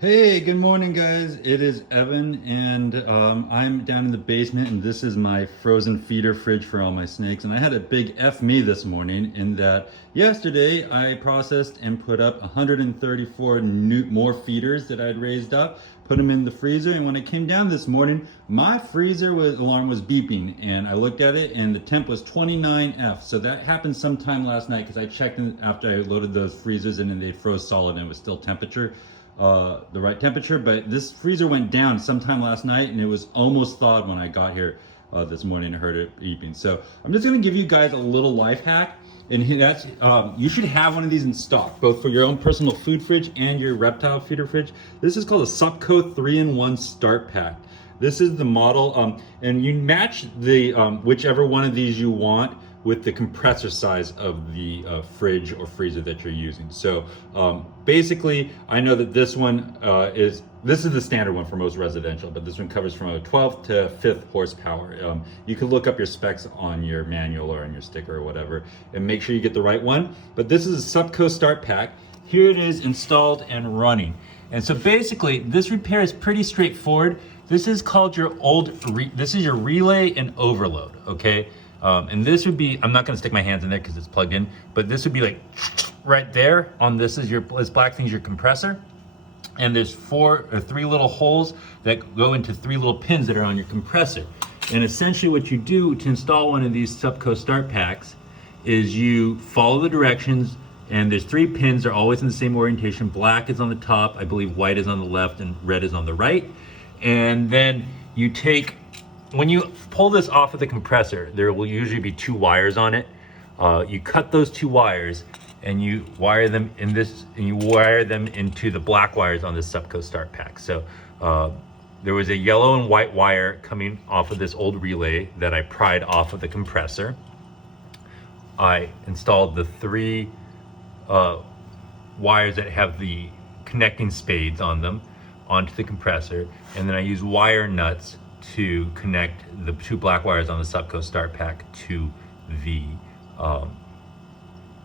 Hey, good morning, guys. It is Evan, and I'm down in the basement, and this is my frozen feeder fridge for all my snakes. And I had a big F me this morning in that yesterday I processed and put up 134 more feeders that I'd raised up, put them in the freezer, and when I came down this morning, my alarm was beeping, and I looked at it, and the temp was 29F. So that happened sometime last night because I checked in after I loaded those freezers in, and they froze solid and it was still the right temperature, but this freezer went down sometime last night and it was almost thawed when I got here this morning and heard it beeping. So I'm just gonna give you guys a little life hack, and that's you should have one of these in stock, both for your own personal food fridge and your reptile feeder fridge. This is called a Supco 3-in-1 Start Pack. This is the model, and you match the whichever one of these you want with the compressor size of the fridge or freezer that you're using. So basically, I know that this one is the standard one for most residential, but this one covers from a 12th to 5th horsepower. You can look up your specs on your manual or on your sticker or whatever, and make sure you get the right one. But this is a Supco Start Pack. Here it is installed and running. And so basically, this repair is pretty straightforward. This is called your this is your relay and overload, okay? And this would be, I'm not gonna stick my hands in there because it's plugged in, but this would be like right there on this black thing is your compressor. And there's three little holes that go into three little pins that are on your compressor. And essentially what you do to install one of these Supco Start Packs is you follow the directions, and there's three pins, they're always in the same orientation. Black is on the top, I believe white is on the left, and red is on the right. And then you when you pull this off of the compressor, there will usually be two wires on it. You cut those two wires and you wire them into the black wires on this Supco Start Pack. So there was a yellow and white wire coming off of this old relay that I pried off of the compressor. I installed the three wires that have the connecting spades on them onto the compressor, and then I use wire nuts to connect the two black wires on the Supco Start Pack to the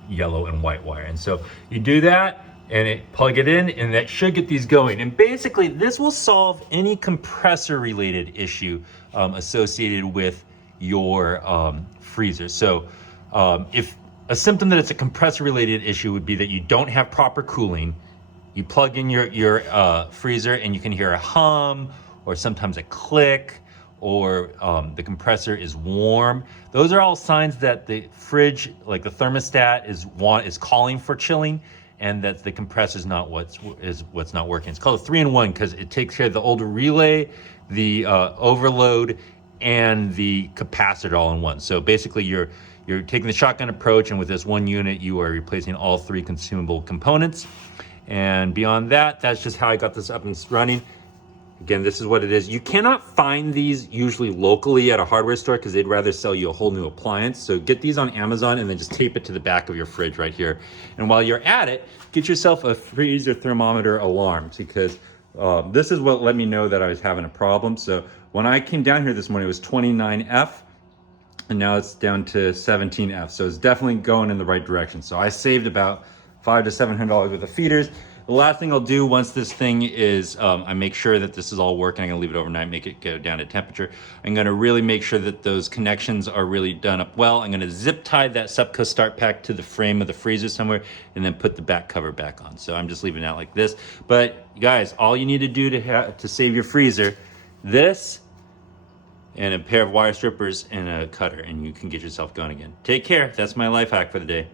yellow and white wire. And so you do that and plug it in, and that should get these going. And basically this will solve any compressor related issue associated with your freezer. So if a symptom that it's a compressor related issue would be that you don't have proper cooling, you plug in your freezer and you can hear a hum or sometimes a click, or the compressor is warm. Those are all signs that the fridge, like the thermostat, is calling for chilling, and that the compressor is what's not working. It's called a 3-in-1 because it takes care of the old relay, the overload, and the capacitor all in one. So basically you're taking the shotgun approach, and with this one unit, you are replacing all three consumable components. And beyond that, that's just how I got this up and running. Again, this is what it is. You cannot find these usually locally at a hardware store because they'd rather sell you a whole new appliance. So get these on Amazon and then just tape it to the back of your fridge right here. And while you're at it, get yourself a freezer thermometer alarm, because this is what let me know that I was having a problem. So when I came down here this morning, it was 29F, and now it's down to 17F. So it's definitely going in the right direction. So I saved about $500 to $700 worth of feeders. The last thing I'll do once this thing is, I make sure that this is all working. I'm gonna leave it overnight, make it go down to temperature. I'm gonna really make sure that those connections are really done up well. I'm gonna zip tie that Supco Start Pack to the frame of the freezer somewhere, and then put the back cover back on. So I'm just leaving it out like this. But guys, all you need to do to save your freezer, this and a pair of wire strippers and a cutter, and you can get yourself going again. Take care. That's my life hack for the day.